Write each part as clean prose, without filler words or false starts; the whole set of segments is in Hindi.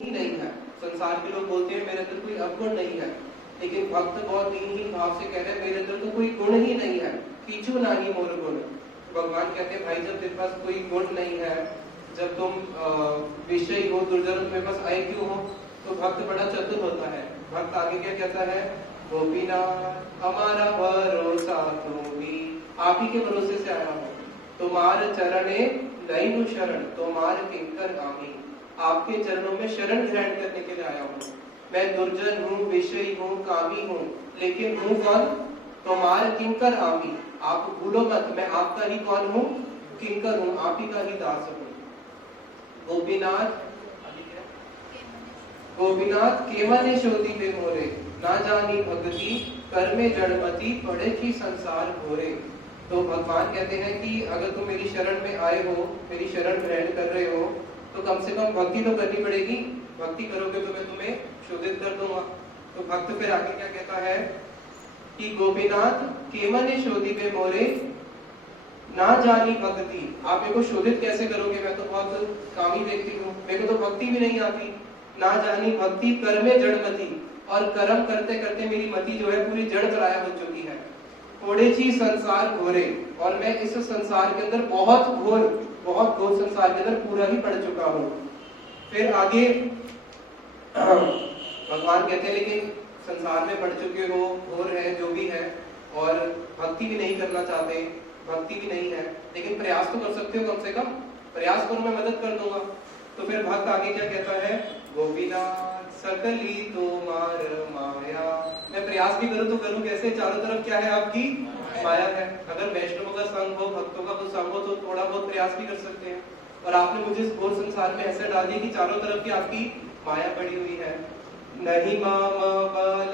ही नहीं है। संसार के लोग बोलते हैं मेरे अंदर कोई अवगुण नहीं है, लेकिन भक्त बहुत दीनहीन भाव से कह रहे हैं मेरे अंदर तो कोई गुण ही नहीं है, किचु नाही मोर गुण। भगवान कहते हैं भाई जब तेरे पास कोई गुण नहीं है, जब तुम विषय हो, दुर्जन तुम्हारे पास आए क्यों हो, तो भक्त बड़ा चतुर होता है। भक्त आगे क्या कहता है, गोपीनाथ हमारा भरोसा तुम ही, आप ही के भरोसे से आया हूँ, तुम्हारे चरणे लई शरण, तुम्हारे किंकर आमी, आपके चरणों में शरण ग्रहण करने के लिए आया हूँ। मैं दुर्जन हूँ, विषयी हूँ, कामी हूँ, लेकिन हूँ कौन, तुम्हारे किंकर आमी, आप भूलो मत मैं आपका ही कौन हूँ, किंकर हूँ, आप ही का ही दास हूँ। गोपीनाथ गोपीनाथ केवल शोधी पे मोरे, ना जानी भक्ति कर्मे जड़मती, पड़े की संसार घोरे। तो भगवान कहते हैं कि अगर तुम मेरी शरण में आए हो, मेरी शरण ग्रहण कर रहे हो, तो कम से कम भक्ति तो करनी पड़ेगी। भक्ति करोगे तो मैं तुम्हें शोधित कर दूंगा। तो भक्त फिर आगे क्या कहता है कि गोपीनाथ केवल शोधी पे मोरे, ना जानी भक्ति, आप मेरे को शोधित कैसे करोगे, मैं तो बहुत कामी व्यक्ति हूँ, मेरे को तो भक्ति भी नहीं आती। ना जानी भक्ति कर्मे जड़मती, और कर्म करते करते मेरी मति जो है पूरी जड़ कराया हो चुकी है। थोड़े ची संसार घोरे, और मैं इस संसार के अंदर बहुत घोर संसार के अंदर पूरा ही पड़ चुका हूँ। फिर आगे भगवान कहते हैं लेकिन संसार में पड़ चुके हो, घोर है जो भी है, और भक्ति भी नहीं करना चाहते, भक्ति भी नहीं है, लेकिन प्रयास तो कर सकते हो, कम से कम प्रयास करो, मैं मदद कर दूंगा। तो फिर भक्त आगे क्या कहता है, गोपीनाथ सकली तुम्हार माया, मैं प्रयास भी करूं तो करूं कैसे, चारों तरफ क्या है, आपकी माया है। अगर वैष्णवों का संग हो, भक्तों का कुछ संग हो, तो थोड़ा बहुत प्रयास भी कर सकते हैं, और आपने मुझे इस घोर संसार में ऐसे डाल दिया कि चारों तरफ की आपकी माया पड़ी हुई है। नहीं माम बल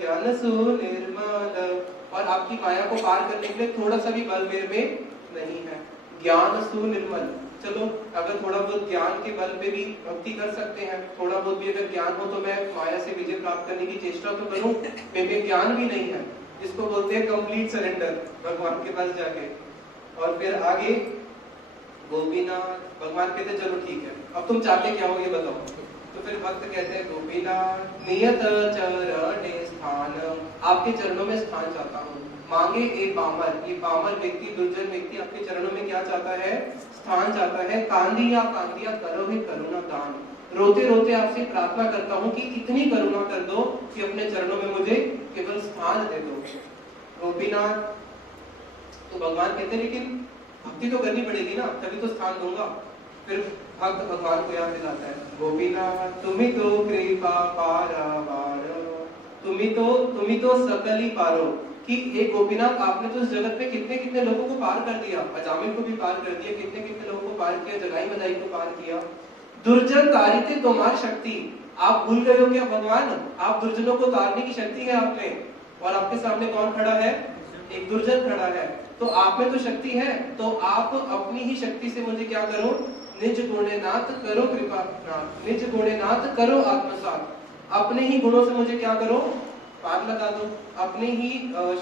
ज्ञान सुनिर्मल, और आपकी माया को पार करने के लिए थोड़ा सा भी बल मेरे में नहीं है। ज्ञान सुनिर्मल, चलो अगर थोड़ा बहुत ज्ञान के बल पे भी भक्ति कर सकते हैं, थोड़ा बहुत भी अगर ज्ञान हो तो मैं माया से विजय प्राप्त करने की चेष्टा तो करूं, लेकिन ज्ञान भी नहीं है, जिसको बोलते हैं कंप्लीट सरेंडर भगवान के पास जाके। और फिर आगे गोपीनाथ, भगवान कहते चलो ठीक है, अब तुम चाहते क्या हो ये बताओ। तो फिर भक्त कहते हैं गोपीनाथ नियत चरण स्थान, आपके चरणों में स्थान चाहता हूँ। मांगे ए पामर, ये पामर व्यक्ति, दुर्जन व्यक्ति आपके चरणों में क्या चाहता है, स्थान चाहता है। कांदिया करो ही करुणा दान, रोते रोते आपसे प्रार्थना करता हूँ कि इतनी करुणा कर दो कि अपने चरणों में मुझे केवल स्थान दे दो। गोपीनाथ, तो भगवान कहते हैं लेकिन भक्ति तो करनी पड़ेगी ना, तभी तो स्थान दूंगा। फिर भक्त भगवान को याद दिलाता है, गोपीनाथ तुम्ही तो कृपा पारावार, तुम्ही तो सकल ही पारो, कि एक गोपीनाथ आपने तो इस जगत में कितने कितने लोगों को पार कर दिया, अजामिल को भी पार कर दिया, कितने कितने लोगों को पार किया, जगाई मदाई को पार किया। दुर्जन तारिते तुम्हारी शक्ति, आप भूल गए हो क्या भगवान, आप दुर्जनों को तारने की शक्ति है आप में, और आपके सामने कौन खड़ा है, एक दुर्जन खड़ा है। तो आप में तो शक्ति है, तो आप अपनी ही शक्ति से मुझे क्या करो, निज गुणेनाथ करो कृपा, निज गुणेनाथ करो आत्मसात, अपने ही गुणों से मुझे क्या करो, पार लगा दो, अपने ही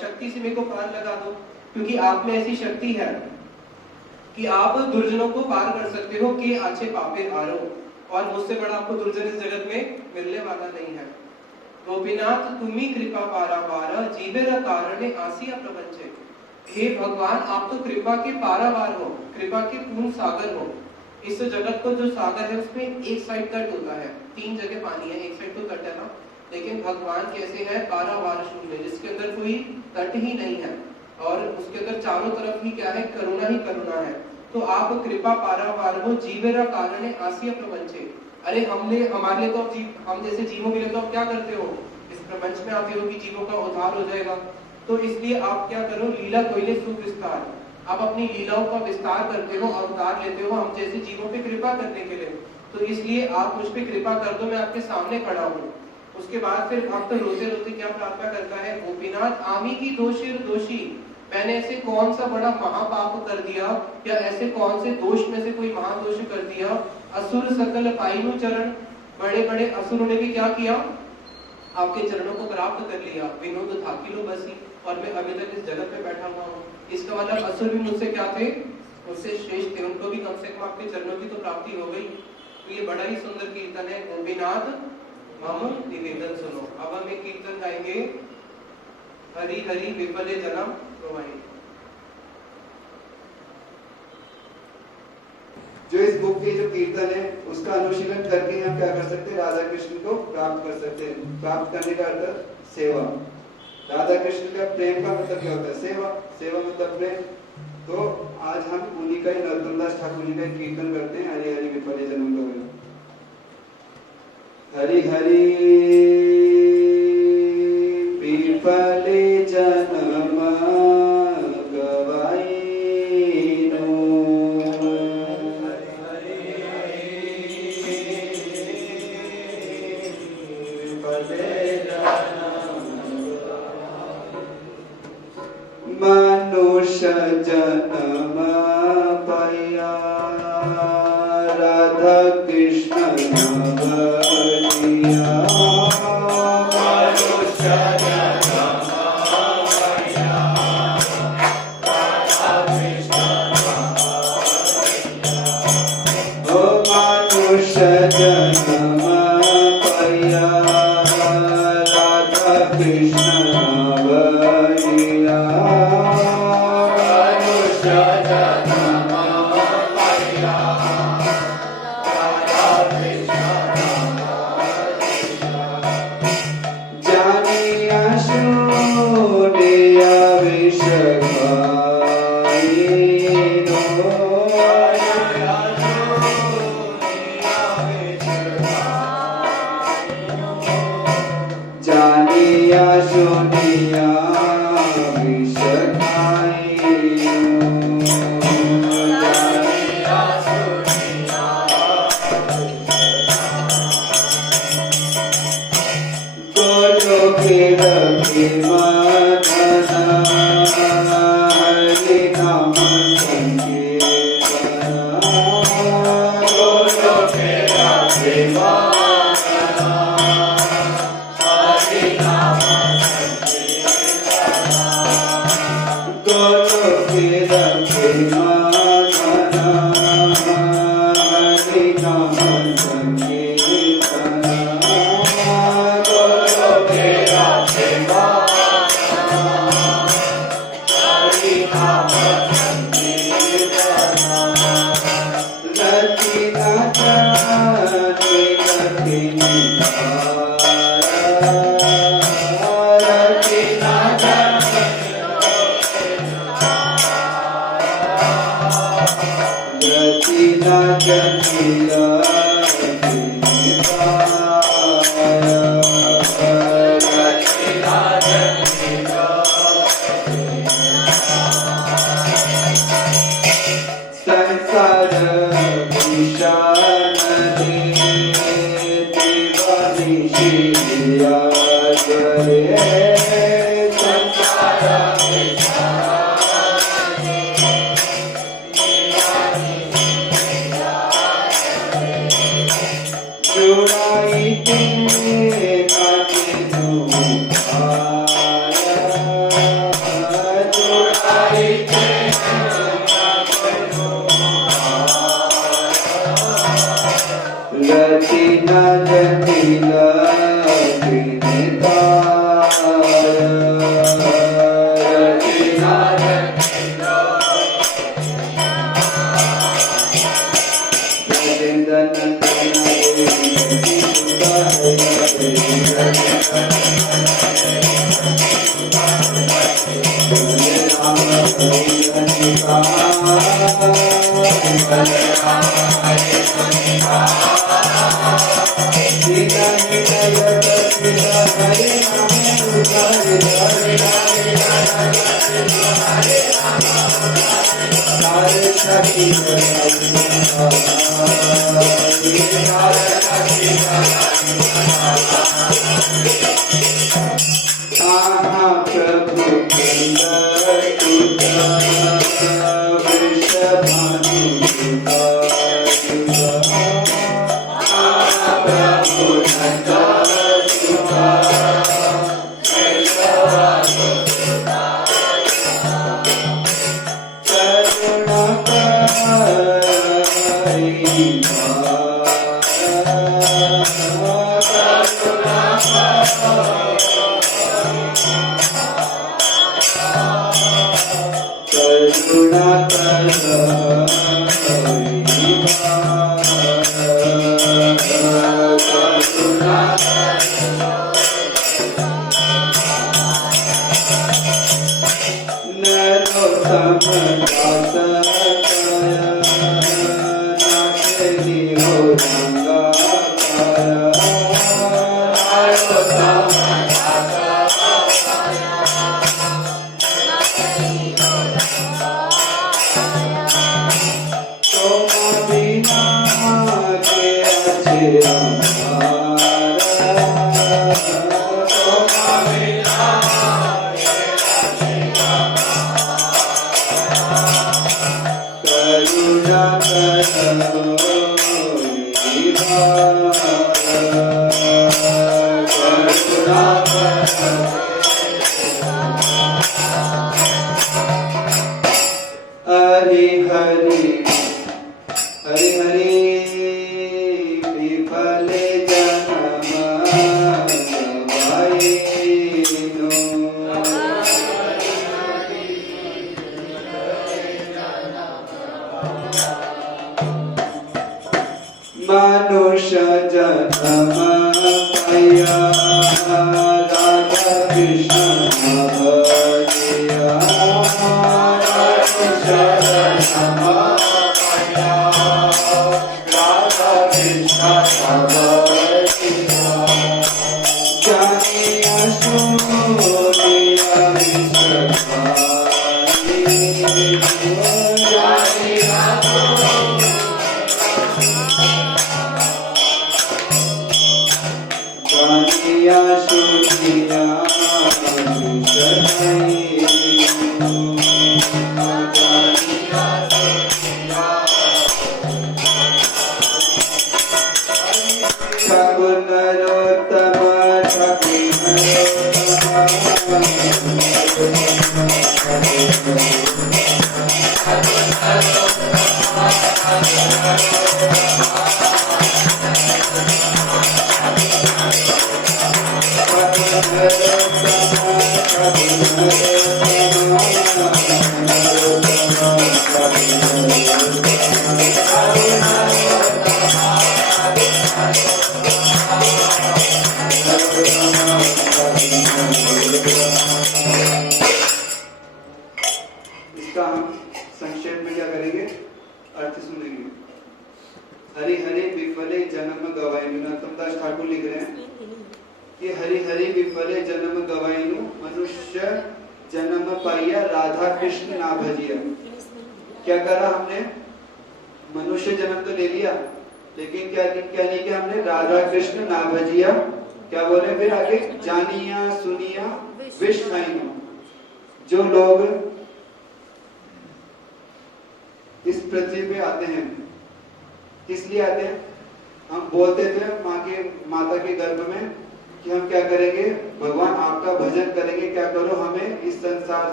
शक्ति से मेरे को पार लगा दो, क्योंकि आप में ऐसी शक्ति है कि आप दुर्जनों को पार कर सकते हो कि अच्छे पापे हारो, और मुझसे बड़ा आपको दुर्जन इस जगत में मिलने वाला नहीं है। गोपीनाथ तुम्ही कृपा पारावार, जीवेर कारणे आसिया प्रपंचे, हे भगवान आप तो कृपा के पारावार हो, कृपा के पूर्ण सागर हो। इस जगत को जो सागर है उसमें एक साइड तट होता है, तीन जगह पानी है, एक साइड तो तट है ना, लेकिन भगवान कैसे है, पारावार शून्य, जिसके अंदर कोई तट ही नहीं है, और उसके अंदर चारों तरफ ही क्या है, करुणा ही करुणा है। तो आप कृपा पारावार हो, जीवेरा कारणे आसिया प्रपंचे, अरे हमने हमारे लिए तो हम जैसे जीवों के लिए तो आप क्या करते हो, इस प्रपंच में आते हो कि जीवों का उद्धार हो जाएगा, तो इसलिए आप क्या करो, लीला कोयले सुख विस्तार, आप अपनी लीलाओं का विस्तार करते हो, अवतार लेते हो हम जैसे जीवों पे कृपा करने के लिए, तो इसलिए आप मुझ पे कृपा कर दो, मैं आपके सामने खड़ा हूँ। उसके बाद फिर भक्त रोते रोते क्या प्रार्थना करता है, गोपीनाथ आमी की दोषी, मैंने ऐसे कौन सा बड़ा महापाप कर दिया, या ऐसे कौन से दोष में से कोई महादोष कर दिया, असुर सकल पाइनु चरण, बड़े बड़े असुरों ने भी क्या किया, आपके चरणों को प्राप्त कर लिया, विनोद थाकिलो बसी, और मैं अभी तक इस जगत में बैठा हुआ हूँ। इसका मतलब असुर भी मुझसे क्या थे, मुझसे श्रेष्ठ थे, उनको भी कम से कम आपके चरणों की तो प्राप्ति हो गई। तो ये बड़ा ही सुंदर कीर्तन है, गोपीनाथ मम निवेदन सुनो। अब हम एक कीर्तन गाएंगे, हरि हरि विफले जन्म प्रवाही। जो इस बुक के जो कीर्तन है उसका अनुशीलन करके हम क्या कर सकते हैं, राधा कृष्ण को प्राप्त कर सकते हैं। प्राप्त करने का अर्थ सेवा। राधा कृष्ण का प्रेम का मतलब क्या होता है, सेवा। सेवा मतलब प्रेम। तो आज हम उन्हीं का ही, नरोत्तम दास ठाकुर जी का कीर्तन करते हैं, हरि हरि विफले जन्म प्रवाही। हरि हरि विफले जन्म गवाई नो, मनुष्य जन्म पाया राधा कृष्ण नवलिया। मनुष्य जन्म पाया राधा कृष्ण नवलिया। ओ मनुष्य जन्म पाया राधा कृष्ण नवलिया।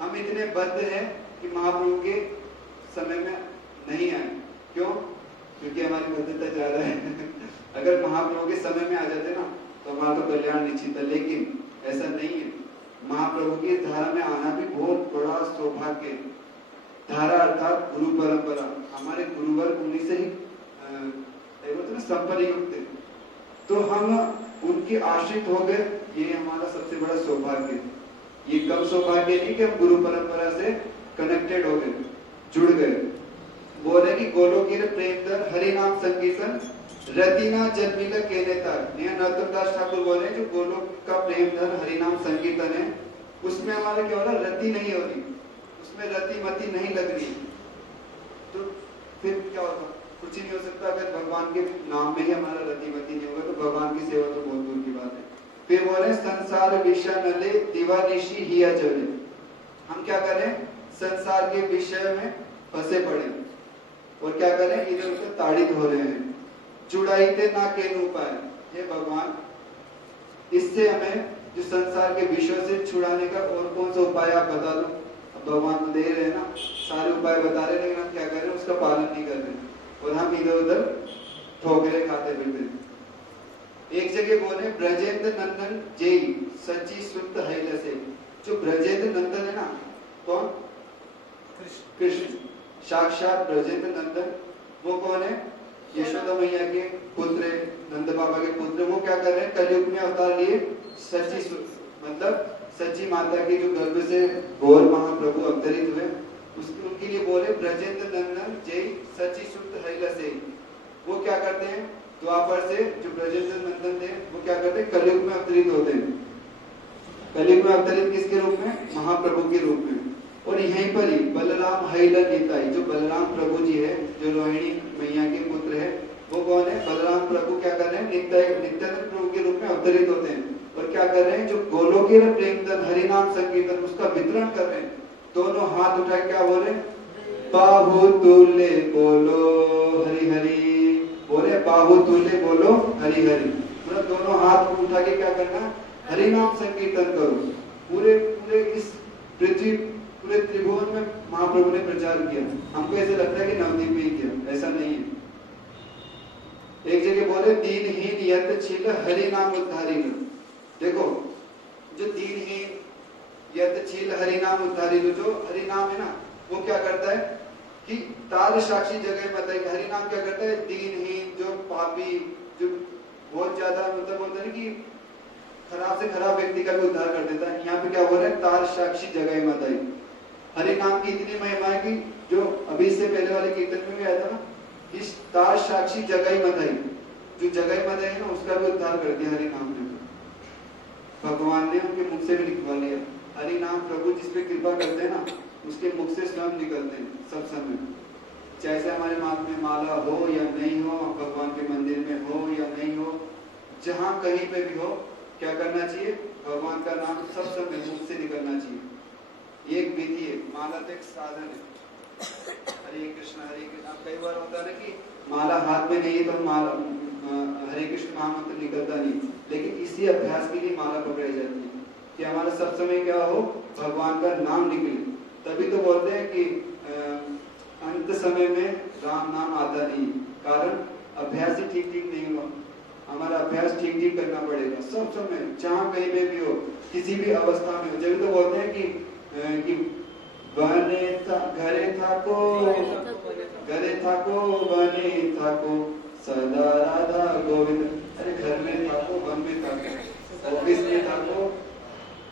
हम इतने बद्ध हैं कि महाप्रभु के समय में नहीं आए। क्यों? क्योंकि हमारी बद्धता ज्यादा है। अगर महाप्रभु के समय में आ जाते ना तो हमारा तो कल्याण निश्चित है, लेकिन ऐसा नहीं है। महाप्रभु की धारा में आना भी बहुत बड़ा सौभाग्य है। धारा अर्थात गुरु परंपरा, हमारे गुरुवर उन्हीं से ही संपन्न युक्त है, तो हम उनके आश्रित हो गए, ये हमारा सबसे बड़ा सौभाग्य है। ये कम सौभाग्य नहीं कि हम गुरु परंपरा से कनेक्टेड हो गए, जुड़ गए। बोले कि गोलोकीय प्रेम दर हरि नाम संकीर्तन रतिना जन्मिला केनेता। नरोत्तमदास ठाकुर बोले जो गोलोक का प्रेम धन हरि नाम संकीर्तन है, उसमें हमारा क्या हो रहा, रति नहीं हो रही, उसमें रति मति नहीं लग रही, तो फिर क्या होगा, कुछ ही नहीं हो सकता। अगर भगवान के नाम में ही हमारा रति मति नहीं होगा तो भगवान की सेवा तो बहुत दूर की बात है। फिर बोले संसार विषय नले दिवानिशी हिया जले। हम क्या करें, संसार के विषय में फंसे पड़े और क्या करें, इधर उधर ताड़ित हो रहे हैं। जुड़ाईते ना के उपाय, हे भगवान इससे हमें जो संसार के विषयों से छुड़ाने का और कौन सा उपाय आप बता दो। अब भगवान तो दे रहे हैं ना, सारे उपाय बता रहे, लेकिन हम क्या कर रहे हैं, उसका पालन नहीं कर रहे और हम इधर उधर ठोकरे खाते फिरते हैं। एक जगह बोले ब्रजेंद्र नंदन जय सची सुत हैल से। जो ब्रजेंद्र नंदन है ना, कौन? कृष्ण, साक्षात ब्रजेंद्र नंदन। वो कौन है? यशोदा मैया के पुत्र, नंद बाबा के पुत्र। वो क्या कर रहे हैं, कलयुग में अवतार लिए सची सुत, मतलब सची माता के जो गर्भ से गौर महाप्रभु अवतरित हुए, उसके उनके लिए बोले ब्रजेंद्र नंदन जय सची सुत हैल से। वो क्या करते हैं, द्वापर से जो ब्रजेंद्र नंदन थे वो क्या करते हैं, कलयुग में अवतरित होते हैं। कलयुग में अवतरित किसके रूप में? महाप्रभु के रूप में। और यहीं पर ही बलराम हैलन निताई, जो बलराम प्रभु जी है, जो रोहिणी मैया के पुत्र है, वो कौन है? बलराम प्रभु क्या कर रहे हैं, नित्यानंद प्रभु के रूप में अवतरित होते हैं और क्या कर रहे हैं, जो गोलोकीय प्रेम धन हरि नाम संकीर्तन उसका वितरण कर रहे हैं। दोनों हाथ उठा क्या बोल रहे हैं, बाहु तुल्य बोलो हरि हरि, बोले बाहु तुल्य बोलो हरि हरि। मतलब दोनों हाथ उठा के क्या करना, हरि नाम संकीर्तन करो। पूरे पूरे इस पृथ्वी, पूरे त्रिभुवन में महाप्रभु ने प्रचार किया। हमको ऐसे लगता है कि नवद्वीप में ही किया, ऐसा नहीं है। एक जगह बोले दीनहीन यत छिल हरि नाम उद्धारी। देखो जो दीनहीन यत छिल हरि नाम उद्धारी, जो हरि नाम है ना, वो क्या करता है कि तार साक्षी जगह मत है। हरि नाम क्या करता है, दीनहीन, जो पापी, जो बहुत ज्यादा मतलब होता है कि खराब से खराब व्यक्ति का भी उद्धार कर देता है। यहाँ पे क्या बोल रहे हैं, तार साक्षी जगह मत आई। हरि नाम की इतनी महिमा है कि जो अभी से पहले वाले कीर्तन में भी आया था ना, इस तार साक्षी जगह मत आई, जो जगह मत आई ना उसका भी उद्धार कर दिया हरि नाम ने। भगवान ने उनके मुख से भी निकलवा लिया। हरि नाम प्रभु जिस पे कृपा करते हैं ना, उसके मुख से स्वयं निकलते हैं सब समय। चाहे हमारे माथ में माला हो या नहीं हो, भगवान के मंदिर में हो या नहीं हो, जहाँ कहीं पे भी हो, क्या करना चाहिए, भगवान का नाम सब समय मुख से निकलना चाहिए। ये एक विधि है, माला तो एक साधन है। हरे कृष्ण कई बार होता है ना कि माला हाथ में नहीं है तो माला हरे कृष्ण महामंत्र निकलता नहीं, लेकिन इसी अभ्यास के लिए माला पकड़ाई जाती है कि हमारा सब समय क्या हो, भगवान का नाम निकले। तभी तो बोलते हैं कि अंत समय में राम नाम आता नहीं, कारण अभ्यास ही ठीक नहीं हुआ। हमारा अभ्यास ठीक करना पड़ेगा सब समय, जहाँ कहीं पे भी हो, किसी भी अवस्था में हो। जब तो बोलते हैं कि घरे थाको बने थाको सदा राधा गोविंद। अरे घर में थाको, वन में थाको, ऑफिस में थाको,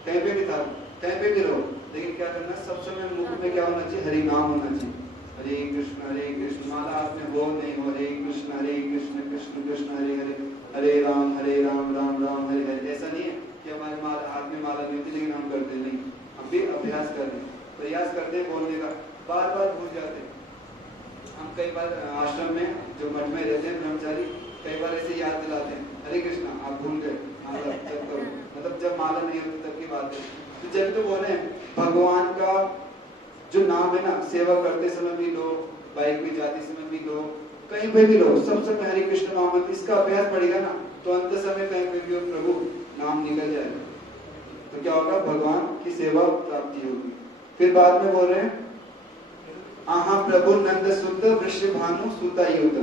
कहीं पे भी थाको, कहीं पे भी रहो, लेकिन क्या करना, सब समय मुख में क्या होना चाहिए, हरि नाम होना चाहिए। हरे कृष्ण माला हाथ में हो नहीं हो, हरे कृष्ण कृष्ण कृष्ण हरे हरे, हरे राम राम हरे हरे। ऐसा नहीं है कि हमारे हाथ में माला नहीं होती लेकिन हम करते नहीं। हम भी अभ्यास कर रहे हैं, प्रयास करते हैं बोलने का, बार बार भूल जाते हैं। हम कई बार आश्रम में जो मठ में रहते हैं ब्रह्मचारी, कई बार ऐसे याद दिलाते हैं, हरे कृष्णा आप भूल गए माला जब करो, मतलब जब माला नहीं होती तब की बात है। तो जब तो बोले भगवान का जो नाम है ना, सेवा करते समय भी लो, बाइक में जाते समय भी लो, कहीं पे भी लो, सब समय हरे कृष्ण महामंत्र, इसका अभ्यास पड़ेगा ना, तो अंत समय कहीं पे भी प्रभु नाम निकल जाएगा, तो क्या होगा, भगवान की सेवा प्राप्ति होगी। फिर बाद में बोल रहे हैं आहा प्रभु नंद सुत वृषभानु सुतायुत।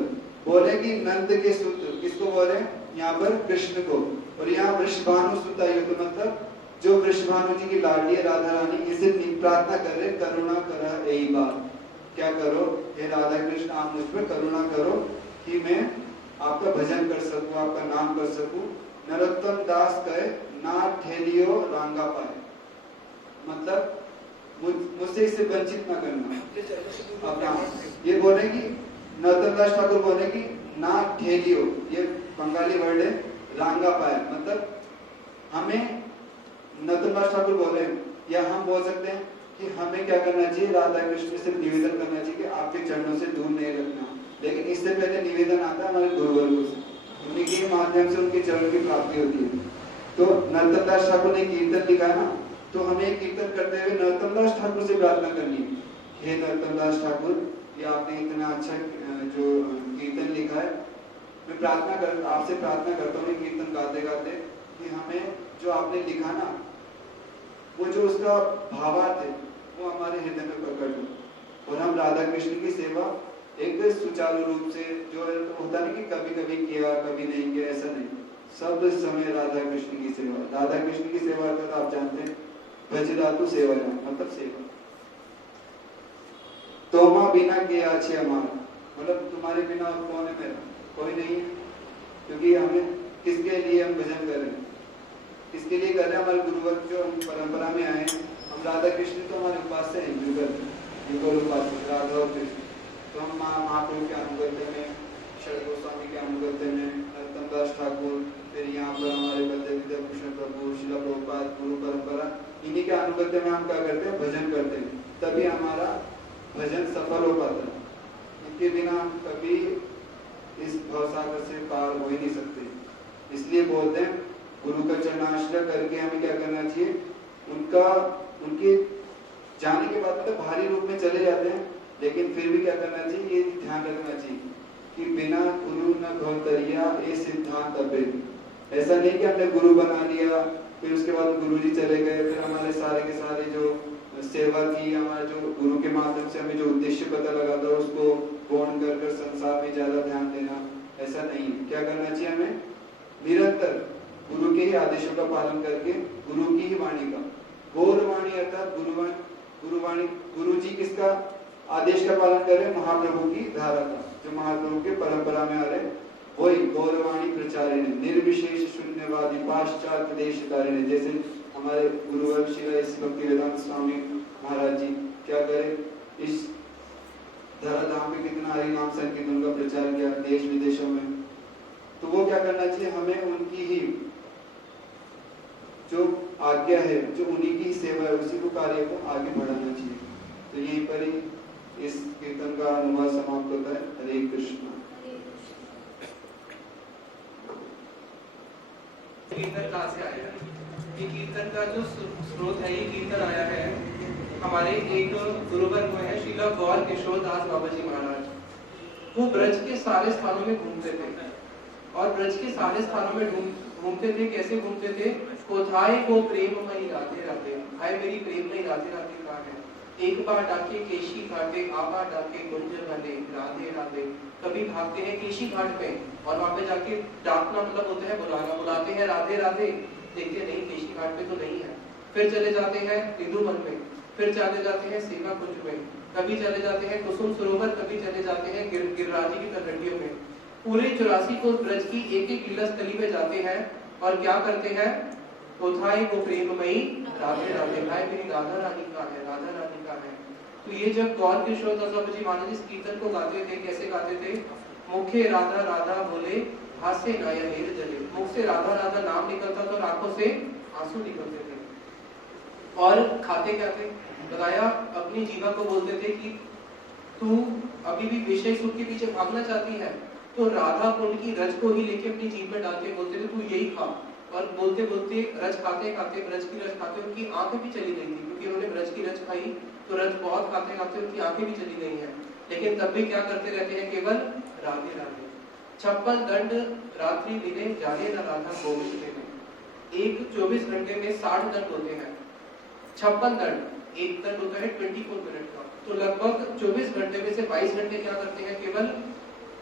बोले कि नंद के सुत किसको बोले? यहाँ पर कृष्ण को। और यहाँ वृषभानु सुतायुत मतलब जो वृषभानु जी की लाडली राधा रानी, इसे प्रार्थना कर रहे, करुणा कर यही बात। क्या करो हे राधा कृष्ण, आप मुझ पर करुणा करो कि मैं आपका भजन कर सकूं, आपका नाम कर सकूं। नरोत्तम दास कहे ना ठेलियो रांगा पाए, मतलब मुझसे इससे वंचित ना करना अपना। ये बोले कि नरोत्तम दास ठाकुर बोले कि ना ठेलियो, ये बंगाली वर्ड है, रांगा पाए मतलब हमें, नरोत्तम दास ठाकुर बोले, या हम बोल सकते हैं कि हमें क्या करना चाहिए, राधा कृष्ण से निवेदन करना चाहिए कि आपके चरणों से दूर नहीं रखना। लेकिन इससे पहले निवेदन आता है हमारे गुरुवर्गों से, उन्हीं के माध्यम से उनके चरण की प्राप्ति होती है। तो नरोत्तम दास ठाकुर ने कीर्तन लिखा है ना, तो हमें कीर्तन करते हुए नरोत्तम दास ठाकुर से प्रार्थना करनी है, हे नरोत्तम दास ठाकुर, ये आपने इतना अच्छा जो कीर्तन लिखा है, मैं आपसे प्रार्थना करता हूँ कीर्तन गाते गाते कि हमें जो आपने लिखा ना, वो जो उसका भावार्थ है वो हमारे हृदय में प्रकट हो, और हम राधा कृष्ण की सेवा एक सुचारू रूप से, जो होता है कि कभी कभी किया कभी नहीं किया, ऐसा नहीं, सब समय राधा कृष्ण की सेवा। राधा कृष्ण की सेवा तो आप जानते हैं, भजदातु सेवा मतलब सेवा। तोमा बिना किया अच्छे हमारा, मतलब तुम्हारे बिना और कौन है मेरा, कोई नहीं है। क्योंकि हमें किसके लिए हम भजन कर रहे हैं, किसके लिए कर रहे हैं? हमारे गुरुवर्ग जो हम परंपरा में आए, हम राधा कृष्ण तो हमारे उपास्य हैं, युगल उपास्य राधा और कृष्ण। तो हम महाप्रभु के अनुगत्य में, शरद गोस्वामी के अनुगत्य में, नरोत्तम दास ठाकुर, फिर यहाँ पर हमारे बलदेव विद्याभूषण प्रभु, श्रील प्रभुपाद, गुरु परंपरा, इन्हीं के अनुगत्य में हम क्या करते हैं, भजन करते हैं। तभी हमारा भजन सफल हो पाता है, इनके बिना हम कभी इस भवसागर से पार हो ही नहीं सकते। इसलिए बोलते हैं गुरु का चरणाश्रय करके हमें क्या करना चाहिए, उनके जाने के बाद मतलब भारी रूप में चले जाते हैं, लेकिन फिर भी क्या करना चाहिए, ये ध्यान रखना चाहिए कि बिना गुरु न भवतरिया ये सिद्धांत अभेद। ऐसा नहीं कि हमने गुरु बना लिया, फिर उसके बाद गुरु जी चले गए, फिर हमारे सारे के सारे जो सेवा की, हमारे जो गुरु के माध्यम से हमें जो उद्देश्य पता लगा था उसको गौण कर संसार में ज्यादा ध्यान देना, ऐसा नहीं। क्या करना चाहिए, हमें निरंतर गुरु के ही आदेशों का पालन करके, गुरु की ही वाणी का, गौरवाणी अर्थात गुरुवाणी, गुरु जी किसका आदेश का पालन कर रहे हैं, महाप्रभु की धारा का, जो महाप्रभु के परंपरा में आ रहे, वही गौरवाणी प्रचारिणी निर्विशेष शून्यवादी पाश्चात्य देशकारिणी। जैसे हमारे गुरुवर्ग श्री भक्ति वेदांत स्वामी महाराज जी क्या करे, इस धराधाम में कितना हरि नाम संकीर्तन का प्रचार किया देश विदेशों में। तो वो क्या करना चाहिए, हमें उनकी ही जो आज्ञा है, जो उन्हीं की सेवा है, उसी को कार्य को आगे बढ़ाना चाहिए। तो यहीं पर ही इस कीर्तन का अनुवाद समाप्त होता है। हरे कृष्ण। कीर्तन कहाँ से आया है? ये कीर्तन का जो स्रोत है, ये कीर्तन आया है हमारे एक गुरुवर्ग में है, श्रील गौर किशोर दास बाबा जी महाराज। वो ब्रज के सारे स्थानों में घूमते थे, और ब्रज के सारे स्थानों में घूमते थे। कैसे घूमते थे? कोथाए को प्रेम मई राधे राधे, हाय मेरी प्रेम मई राधे राधे कहाँ है? एक बार डाके केशी घाटे, आबा डाके गुंज बने राधे राधे। कभी भागते हैं केशी घाट पे, और वहां पे जाके डाकना मतलब होता है बुलाना, बुलाते हैं राधे राधे, देखते नहीं केशी घाट पे तो नहीं है। फिर चले जाते हैं इंदु वन में, फिर चले जाते हैं सेवा कुंज में, कभी चले जाते हैं कुसुम सरोवर, कभी चले जाते हैं गिरिराज की तलहटियों में। पूरे 84 कोस ब्रज की एक एक लीला स्थली में जाते हैं, और क्या करते हैं? कोथाए को प्रेममयी राधे राधे, हाय मेरी राधा रानी का है, राधा रानी का है। तो ये जब गौर किशोर दास बाबा जी महाराज इस कीर्तन को गाते थे, कैसे गाते थे? मुखे राधा राधा बोले हास्य नयनेर जले, मुख से राधा राधा नाम निकलता तो आंखों से आंसू निकलते थे। और खाते क्या थे? बताया, अपनी जीवा को बोलते थे कि तू अभी भी विषय सुख के पीछे भागना चाहती है, तो राधा कुंड की रज को ही लेके अपनी जीभ में डाल के बोलते थे तू यही खा। और बोलते बोलते रज खाते खाते, ब्रज की रज खाते उनकी आंखें भी चली गई थी, क्योंकि उन्होंने ब्रज की रज खाई तो रज बहुत खाते खाते उनकी आंखें भी चली गई हैं। लेकिन तब भी क्या करते रहते हैं? केवल राधे राधे। 56 दंड रात्रि दिने जाने न राधा गोविंद देने। एक 24 घंटे में 60 दंड होते हैं। 56 दंड, एक दंड होता है 24 मिनट का, तो लगभग 24 घंटे में से 22 घंटे क्या करते हैं, केवल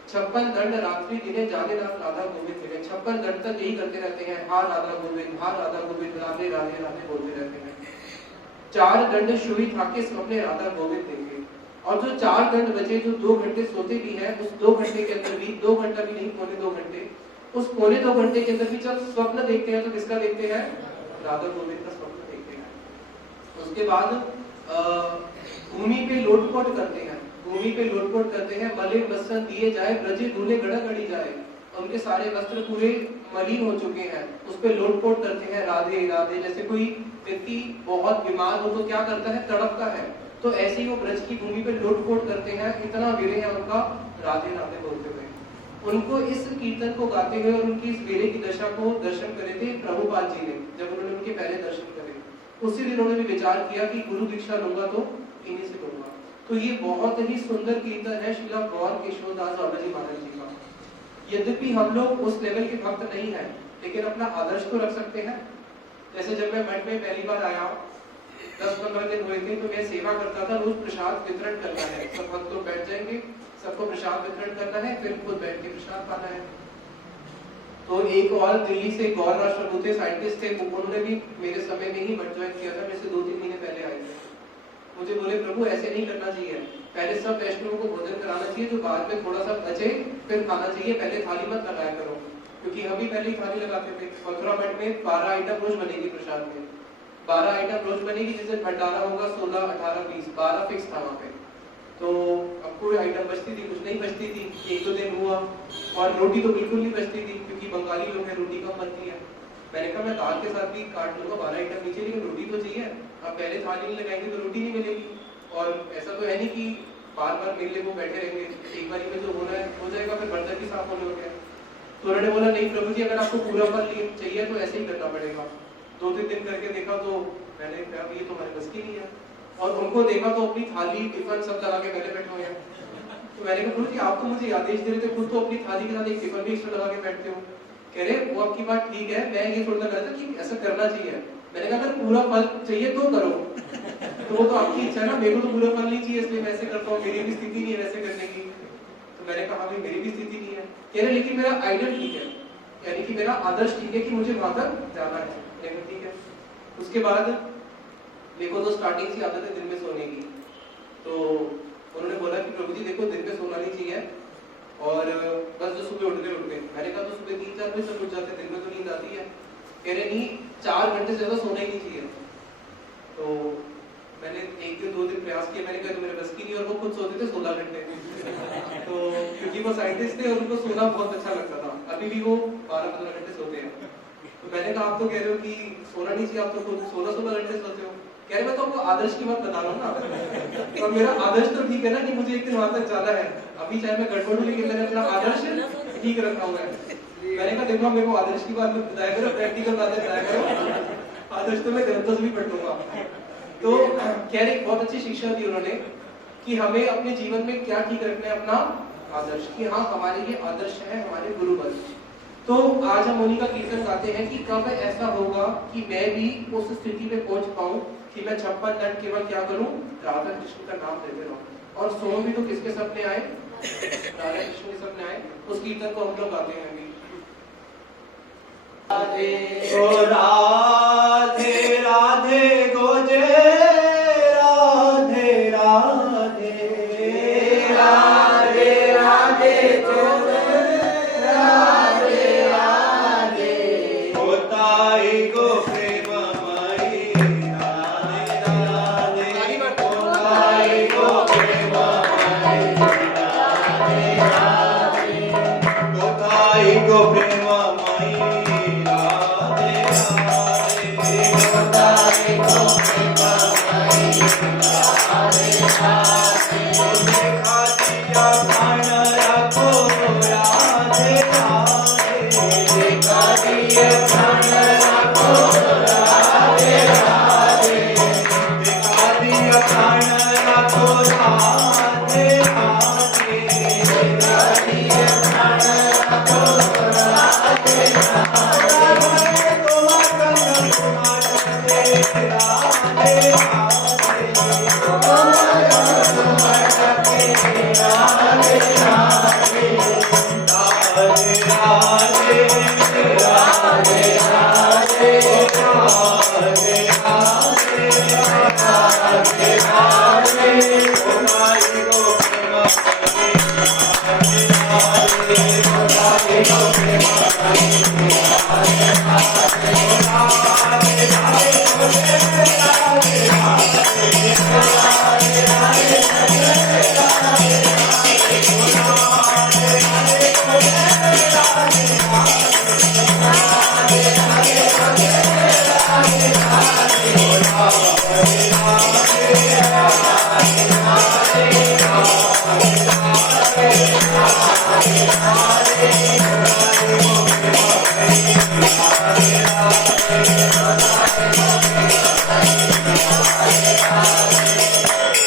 56 दंड रात्रि दिने जाने राधा गोविंद मिले। 56 दंड तक यही करते रहते हैं, हा राधा गोविंद, हा राधा गोविंद, राधे राधे राधे बोलते रहते हैं। 4 दंड शुई था के स्वप्ने राधा गोविंद देंगे। और जो 4 दंड बचे, जो 2 घंटे सोते भी हैं, उस 2 घंटे के अंदर भी, 2 घंटा भी नहीं, पौने 2 घंटे, उस पौने 2 घंटे के अंदर भी जब स्वप्न देखते हैं तो किसका देखते हैं, राधा गोविंद का स्वप्न देखते हैं। उसके बाद भूमि पे लोटपोट करते हैं, भूमि पे लोटपोट करते हैं, मलिन वस्त्र दिए जाए, ब्रजे धूले गड़ा गड़ी जाए। उनके सारे वस्त्र पूरे मलिन हो चुके हैं, उस पे लोटपोट करते हैं, राधे राधे। जैसे कोई व्यक्ति बहुत बीमार हो तो क्या करता है, तड़पता है, तो ऐसे ही वो ब्रज की भूमि पे लोटपोट करते हैं, इतना विरह है उनका राधे राधे बोलते हुए। उनको इस कीर्तन को गाते हुए और उनकी इस विरह की दशा को दर्शन करे थे प्रभुपाद जी ने, जब उन्होंने उनके पहले दर्शन करे। उसी दिन उन्होंने विचार किया कि गुरु दीक्षा लूंगा तो इन्हीं से लूंगा। तो ये बहुत ही सुंदर कीर्तन है श्रीला गौर किशोरदास बाबा जी महाराज जी का। यद्यपि हम लोग उस लेवल के भक्त नहीं है, लेकिन अपना आदर्श तो रख सकते हैं। जैसे जब मैं मठ में पहली बार आया, 10-15 दिन हुए थे, तो मैं सेवा करता था, रोज प्रसाद वितरण करना है, सब भक्त लोग बैठ जाएंगे, सबको प्रसाद वितरण करना है, फिर खुद बैठ के प्रसाद पाना है। तो एक और दिल्ली से गौर राष्ट्रभूते साइंटिस्ट थे, उन्होंने भी मेरे समय में ही मठ ज्वाइन किया था, मेरे से 2-3 महीने पहले आए थे। मुझे बोले प्रभु ऐसे नहीं करना चाहिए, पहले सब वैष्णवों को भोजन कराना चाहिए, जो बाद में थोड़ा सा बचे फिर खाना चाहिए, पहले थाली मत लगाया करो। क्योंकि हम भी पहले ही थाली लगाते थे। मथुरा मठ में 12 आइटम रोज बनेगी प्रसाद में, 12 आइटम रोज बनेगी, जिससे भंडारा होगा 16, 18, 20, 12 फिक्स था वहाँ पे। तो अब कोई आइटम बचती थी, कुछ नहीं बचती थी, 1-2 दिन हुआ। और रोटी तो बिल्कुल नहीं बचती थी, क्योंकि बंगाली लोग हैं, रोटी कम बनती है। मैंने कहा मैं दाल के साथ भी काट लूंगा 12 आइटम नीचे, लेकिन रोटी तो चाहिए। अब पहले थाली नहीं लगाएंगे तो रोटी नहीं मिलेगी। और ऐसा तो है नहीं कि बार बार मेले को बैठे रहेंगे, एक बार में जो होना है हो जाएगा, फिर बर्तन भी साफ होने हो गया। तो उन्होंने बोला नहीं प्रभु जी, अगर आपको पूरा फल चाहिए तो ऐसे ही करना पड़ेगा। 2-3 दिन करके देखा तो मैंने कहा ये तो हमारे बस की नहीं है। और उनको देखा तो अपनी थाली टिफिन सब लगा के पहले बैठे हुए हैं। तो मैंने कहा प्रभु जी आप तो मुझे आदेश दे रहे थे, खुद तो अपनी थाली के साथ एक टिफिन भी एक्स्ट्रा लगा के बैठते हो। कह रहे वो आपकी बात ठीक है, मैं ये सोचना कर रहा था कि ऐसा करना चाहिए। मैंने कहा अगर पूरा फल चाहिए तो करो, तो वो तो आपकी इच्छा है ना, मेरे को तो पूरा फल नहीं चाहिए इसलिए मैं ऐसे करता हूँ, मेरी भी स्थिति नहीं है वैसे करने की। तो मैंने कहा भाई मेरी भी स्थिति नहीं है। कह रहे लेकिन मेरा आइडियल ठीक है, यानी कि मेरा आदर्श ठीक है कि मुझे वहां तक जाना है। मैंने ठीक है। उसके बाद देखो तो स्टार्टिंग से आदत है दिन में सोने की। तो उन्होंने बोला कि प्रभु जी देखो दिन में सोना नहीं चाहिए, और बस जो सुबह उठ गए। मैंने कहा तो सुबह 3-4 बजे सब उठ जाते, दिन में तो नींद आती है। कह रहे नहीं 4 घंटे से ज्यादा सोना ही नहीं चाहिए। तो मैंने 1 दिन 2 दिन प्रयास किया, मैंने कहा तो मेरे बस की नहीं, और वो खुद सोते थे 16 घंटे। तो क्योंकि वो साइंटिस्ट थे और उनको सोना बहुत अच्छा लगता था, अभी भी वो 12-15 घंटे सोते हैं। तो मैंने कहा आप तो कह रहे हो कि सोना नहीं चाहिए, आप तो खुद 16-16 घंटे सोते हो। कह रहे मैं तो आपको आदर्श की बात बता रहा हूँ ना, और मेरा आदर्श तो ठीक है ना कि मुझे एक दिन वहां तक जाना है। अभी चाहे मैं गड़बड़ हूँ, लेकिन मैंने अपना आदर्श ठीक रखा हुआ है। मैंने कहा देखो मेरे को आदर्श की बात बताया करो, प्रैक्टिकल बातें बताया करो, आदर्श तो मैं ग्रंथों से भी पढ़ लूंगा। तो कह रहे बहुत अच्छी शिक्षा दी उन्होंने कि हमें अपने जीवन में क्या ठीक रखना है, अपना आदर्श, कि हाँ हमारे ये आदर्श है, हमारे गुरुवर। तो आज हम उन्हीं का कीर्तन गाते हैं कि कब ऐसा होगा कि मैं भी उस स्थिति में पहुंच पाऊं कि मैं 56 दंड केवल क्या करूं, राधा कृष्ण का नाम लेते रहूं। और सो भी तो किसके सपने आए, राधा कृष्ण के सपने आए। उस कीर्तन को हम लोग गाते हैं अभी। राधे राधे गोजे राधे राधे राधे राधे राधे राधे होताई गो प्रेममयी राधे राधे होताई गो प्रेममयी राधे राधे होताई गो प्रेममयी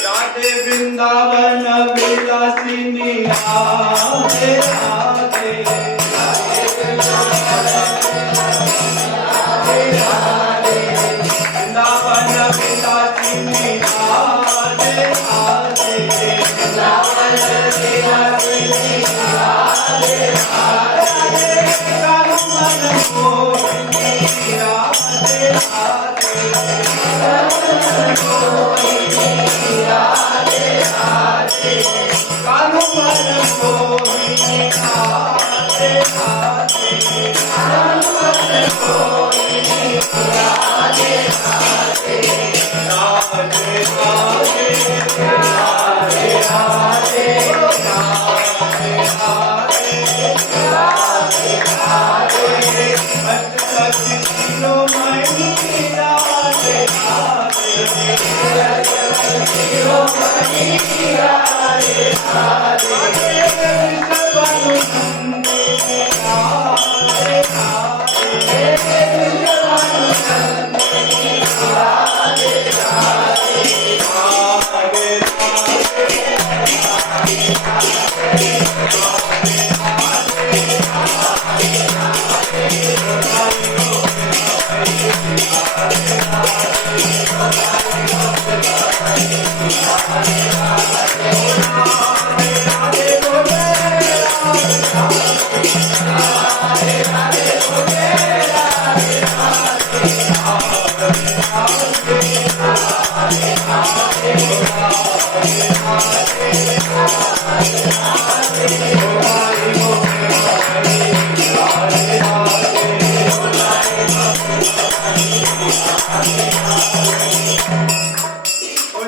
राधे वृंदावन विलासिनी राधे राधे वृंदावन विलासिनी राधे राधे कानू मन मोहिनी राधे राधे कानू मन मोहिनी राधे राधे राधे राधे राधे राधे राधे शिरोमणि राधे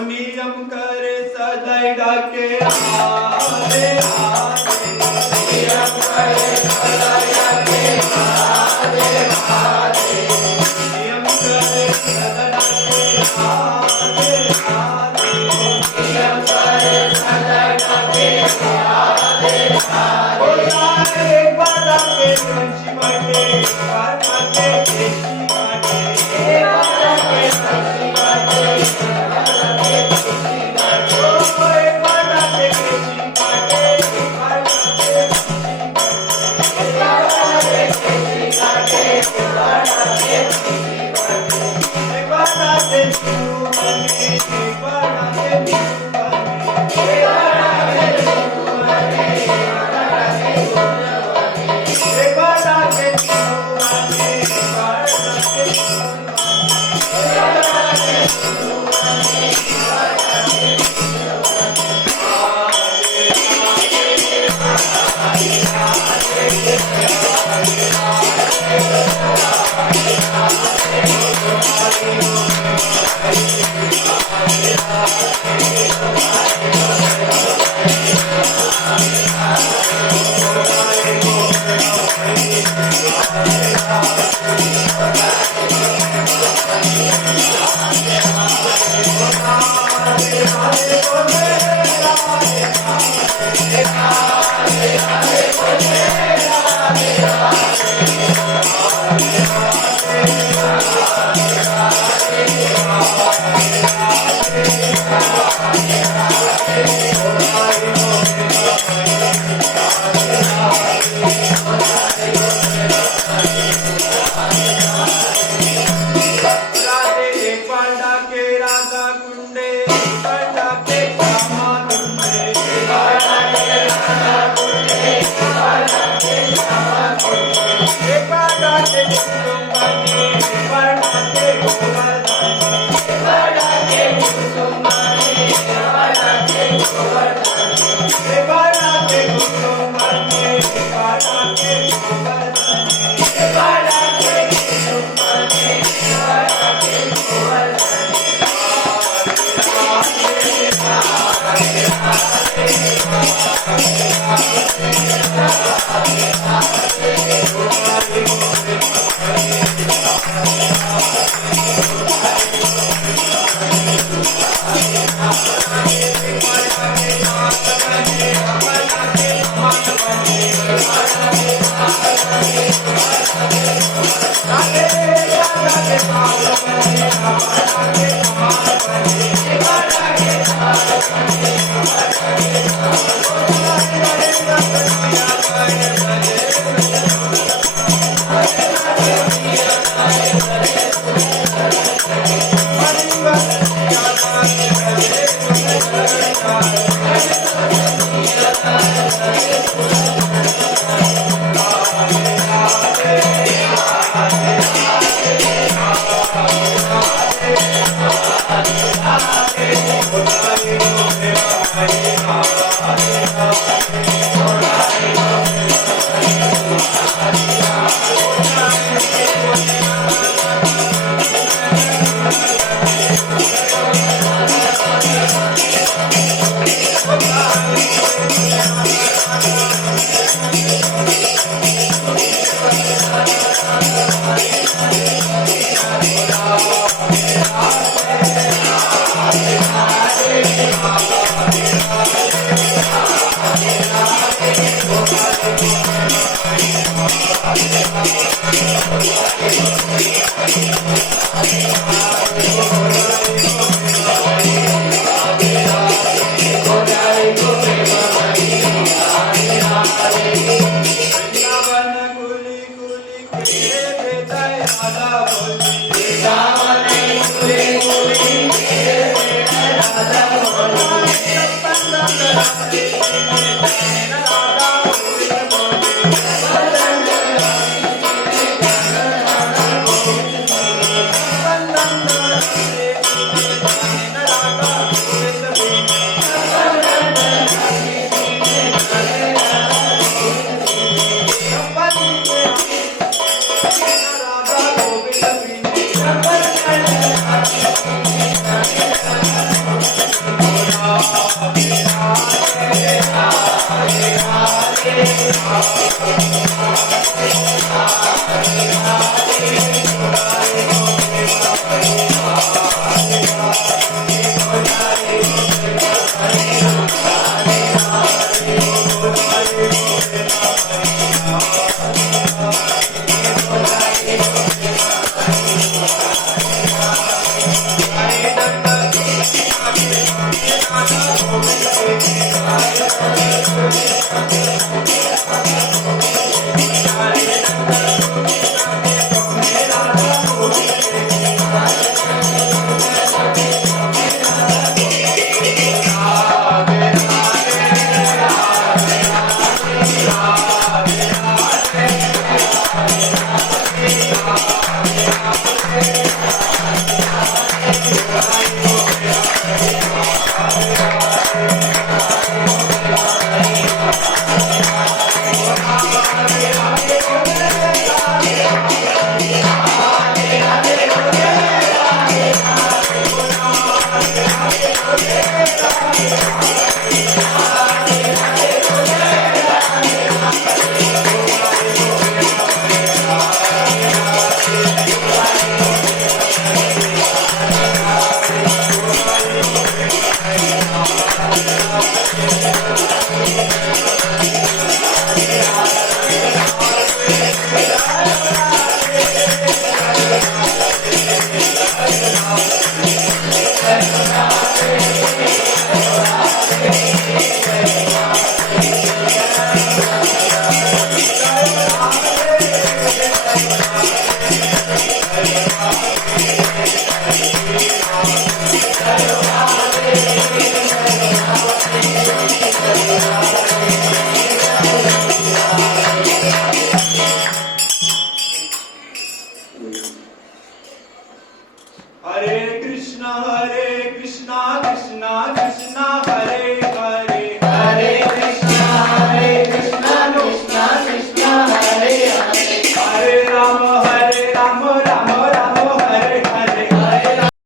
नियम करे सदाई डाके आधे आधे नियम करे सदाई डाके आधे आधे नियम करे सदाई डाके आधे आधे नियम करे सदाई डाके आधे आधे एक बार डाके पंछी माटे बार माटे देशी माटे एक बार डाके पंछी माटे Radhe Hare Krishna, Krishna Krishna,